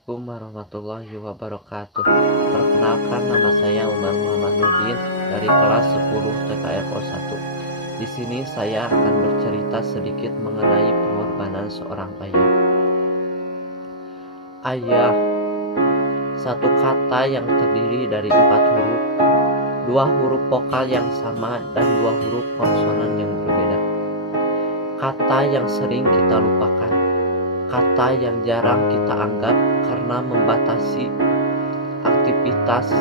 Assalamualaikum warahmatullahi wabarakatuh. Perkenalkan, nama saya Umar Muhammad Nurdin dari kelas 10 TKRO 1. Di sini saya akan bercerita sedikit mengenai pengorbanan seorang ayah. Ayah, satu kata yang terdiri dari 4 huruf, 2 huruf vokal yang sama dan 2 huruf konsonan yang berbeda. Kata yang sering kita lupakan, kata yang jarang kita anggap karena membatasi aktivitas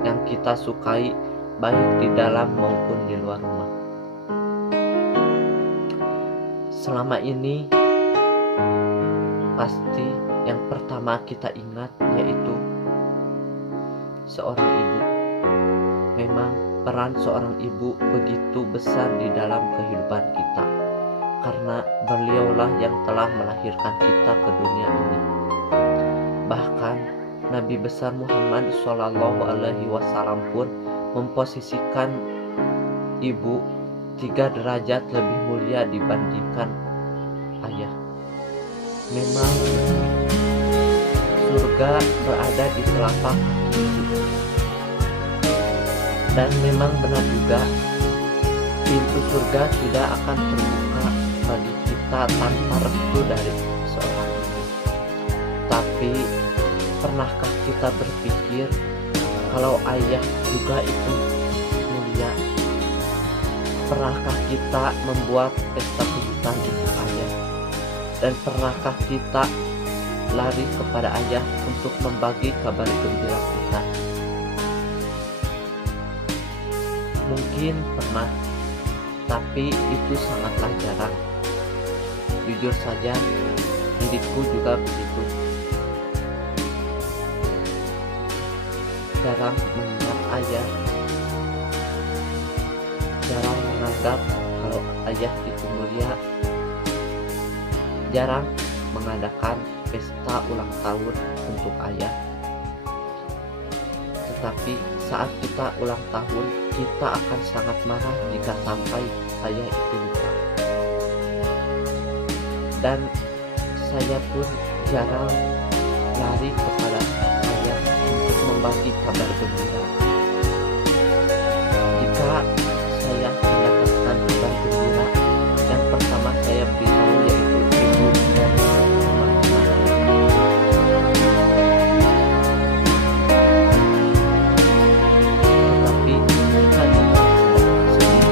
yang kita sukai baik di dalam maupun di luar rumah. Selama ini pasti yang pertama kita ingat yaitu seorang ibu. Memang peran seorang ibu begitu besar di dalam kehidupan kita, karena beliaulah yang telah melahirkan kita ke dunia ini. Bahkan Nabi besar Muhammad SAW pun memposisikan ibu 3 derajat lebih mulia dibandingkan ayah. Memang surga berada di telapak kaki ibu. Dan memang benar juga, pintu surga tidak akan terbuka bagi kita tanpa restu dari seorang ibu. Tapi pernahkah kita berpikir kalau ayah juga itu mulia? Pernahkah kita membuat pesta kejutan untuk ayah? Dan pernahkah kita lari kepada ayah untuk membagi kabar gembira kita? Mungkin pernah, tapi itu sangatlah jarang. Jujur saja, diriku juga begitu. Jarang mengingat ayah, jarang menganggap kalau ayah itu mulia, jarang mengadakan pesta ulang tahun untuk ayah. Tetapi saat kita ulang tahun, kita akan sangat marah jika sampai ayah itu lupa. Dan saya pun jarang lari kepada ayah untuk membagi kabar gembira. Jika saya mendapatkan kabar gembira, yang pertama saya beritahu yaitu ibu dan rumah saya. Tetapi kita juga sedih.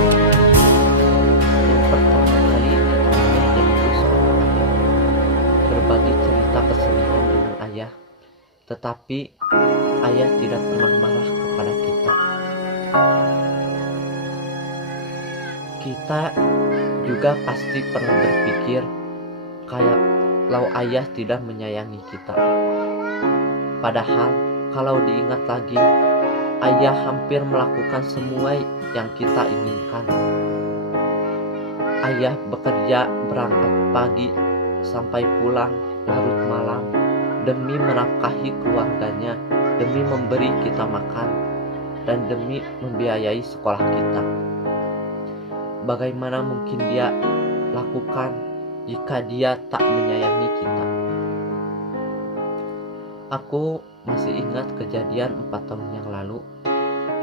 Yang pertama kali kita ingat yaitu seorang ayah. Berbagi cerita kesedihan dengan ayah, tetapi ayah tidak pernah marah kepada kita. Kita juga pasti pernah berpikir kalau ayah tidak menyayangi kita. Padahal kalau diingat lagi, ayah hampir melakukan semua yang kita inginkan. Ayah bekerja berangkat pagi sampai pulang larut malam demi menafkahi keluarganya, demi memberi kita makan, dan demi membiayai sekolah kita. Bagaimana mungkin dia lakukan jika dia tak menyayangi kita? Aku masih ingat kejadian 4 tahun yang lalu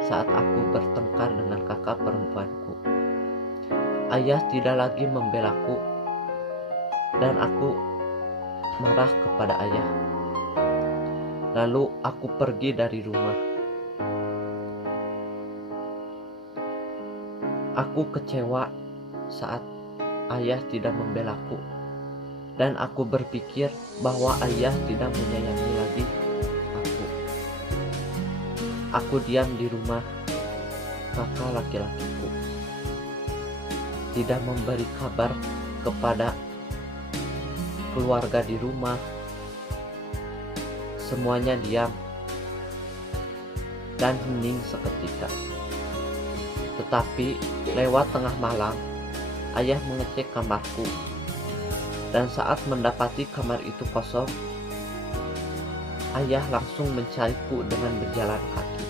saat aku bertengkar dengan kakak perempuanku. Ayah tidak lagi membelaku dan aku marah kepada ayah. Lalu aku pergi dari rumah. Aku kecewa saat ayah tidak membelaku, dan aku berpikir bahwa ayah tidak menyayangi lagi aku. Aku diam di rumah kakak laki-lakiku, tidak memberi kabar kepada keluarga di rumah. Semuanya diam dan hening seketika. Tetapi lewat tengah malam, ayah mengecek kamarku, dan saat mendapati kamar itu kosong, ayah langsung mencariku dengan berjalan kaki.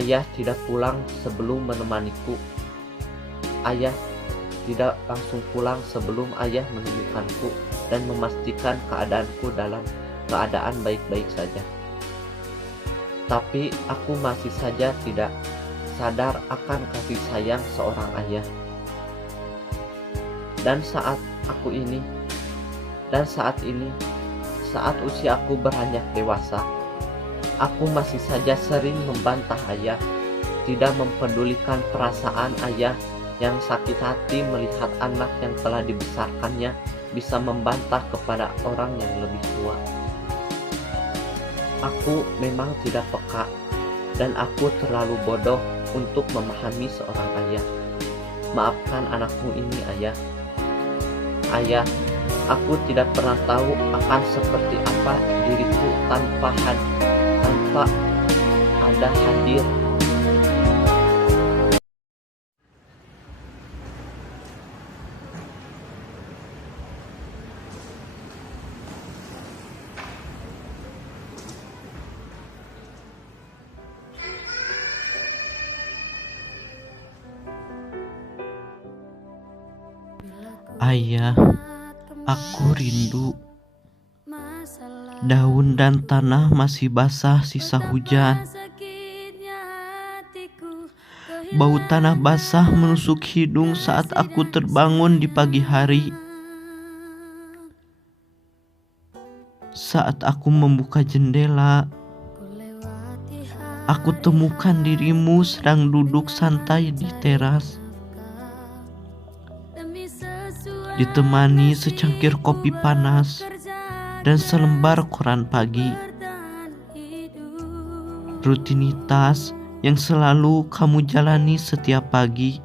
Ayah tidak pulang sebelum menemaniku. Ayah tidak langsung pulang sebelum ayah menemukanku dan memastikan keadaanku dalam keadaan baik-baik saja. Tapi aku masih saja tidak sadar akan kasih sayang seorang ayah. Dan saat ini, saat usiaku beranjak dewasa, aku masih saja sering membantah ayah, tidak mempedulikan perasaan ayah yang sakit hati melihat anak yang telah dibesarkannya bisa membantah kepada orang yang lebih tua. Aku memang tidak peka dan aku terlalu bodoh untuk memahami seorang ayah. Maafkan anakmu ini, ayah. Ayah, aku tidak pernah tahu akan seperti apa diriku tanpa ada hadir. Ayah, aku rindu. Daun dan tanah masih basah sisa hujan. Bau tanah basah menusuk hidung saat aku terbangun di pagi hari. Saat aku membuka jendela, aku temukan dirimu sedang duduk santai di teras, ditemani secangkir kopi panas dan selembar koran pagi. Rutinitas yang selalu kamu jalani setiap pagi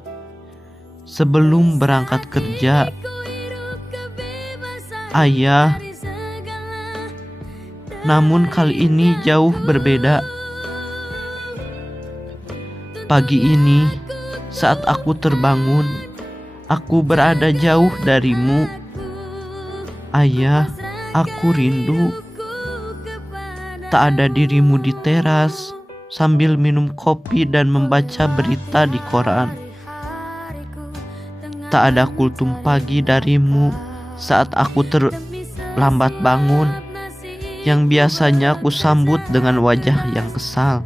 sebelum berangkat kerja. Ayah, namun kali ini jauh berbeda. Pagi ini, saat aku terbangun, aku berada jauh darimu. Ayah, aku rindu. Tak ada dirimu di teras sambil minum kopi dan membaca berita di koran. Tak ada kultum pagi darimu saat aku terlambat bangun, yang biasanya aku sambut dengan wajah yang kesal.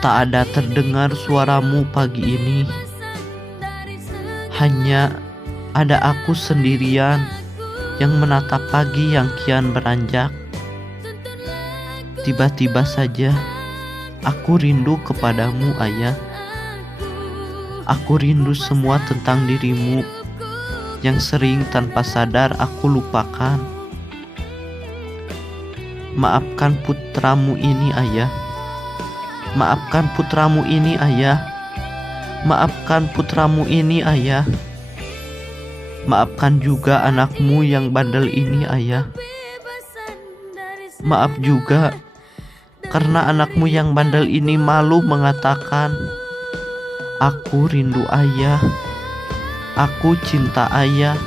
Tak ada terdengar suaramu pagi ini. Hanya ada aku sendirian yang menatap pagi yang kian beranjak. Tiba-tiba saja aku rindu kepadamu, ayah. Aku rindu semua tentang dirimu yang sering tanpa sadar aku lupakan. Maafkan putramu ini, ayah. Maafkan putramu ini, ayah. Maafkan putramu ini, ayah. Maafkan juga anakmu yang bandel ini, ayah. Maaf juga karena anakmu yang bandel ini malu mengatakan, "Aku rindu ayah. Aku cinta ayah.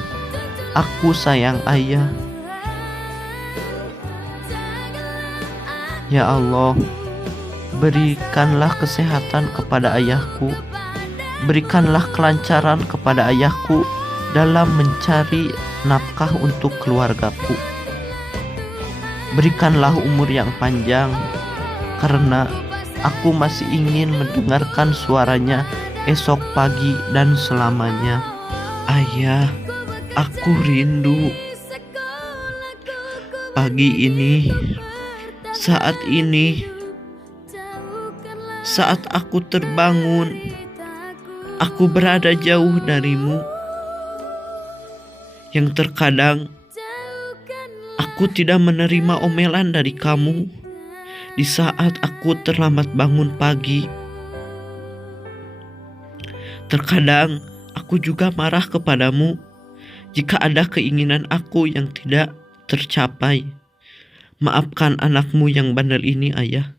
Aku sayang ayah." Ya Allah, berikanlah kesehatan kepada ayahku. Berikanlah kelancaran kepada ayahku dalam mencari nafkah untuk keluargaku. Berikanlah umur yang panjang, karena aku masih ingin mendengarkan suaranya esok pagi dan selamanya. Ayah, aku rindu. Pagi ini, saat ini, saat aku terbangun, aku berada jauh darimu. Yang terkadang aku tidak menerima omelan dari kamu di saat aku terlambat bangun pagi. Terkadang aku juga marah kepadamu jika ada keinginan aku yang tidak tercapai. Maafkan anakmu yang bandel ini, ayah.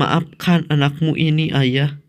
Maafkan anakmu ini, ayah.